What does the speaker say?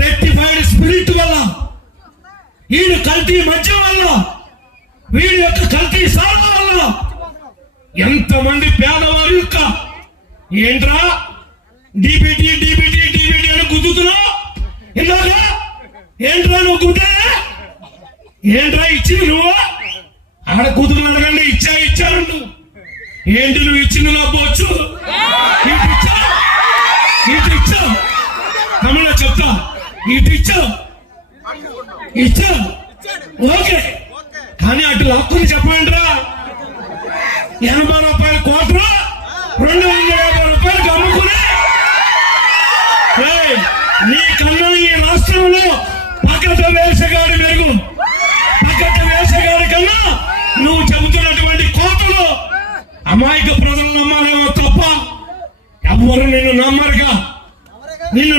Rectified spirit వల్ల, వీడు కల్తీ మద్యం వల్ల, వీడి యొక్క కల్తీ సాధన వల్ల ఎంతమంది పేదవారి యొక్క ఏంట్రా డిబిటీ డిబిటీ డిబిటీ అని గుద్దుతున్నావు. ఇందాక ఏంట్రా నువ్వు గుద్దా, ఏంట్రా ఇచ్చింది నువ్వు ఆడ కుదురుకండి ఇచ్చాను. ఏంటి నువ్వు ఇచ్చింది నా పోవచ్చు, ఇటు ఇచ్చావు తమిళ చెప్తా, ఇటు ఇచ్చావు ఓకే, కానీ అటు లాక్కుని చెప్పండి రా. 80 రూపాయల కోట్లు 250 రూపాయలకు అమ్ముకుని నీ కన్నా ఈ రాష్ట్రంలో పక్కట వేసగాడి మెరుగు. పక్కట వేసగాడి కన్నా నువ్వు చెబుతున్నటువంటి కోతలు అమాయక ప్రజలు నమ్మాలేమో తప్ప ఎవ్వరు నిన్ను నమ్మరుగా. నిన్ను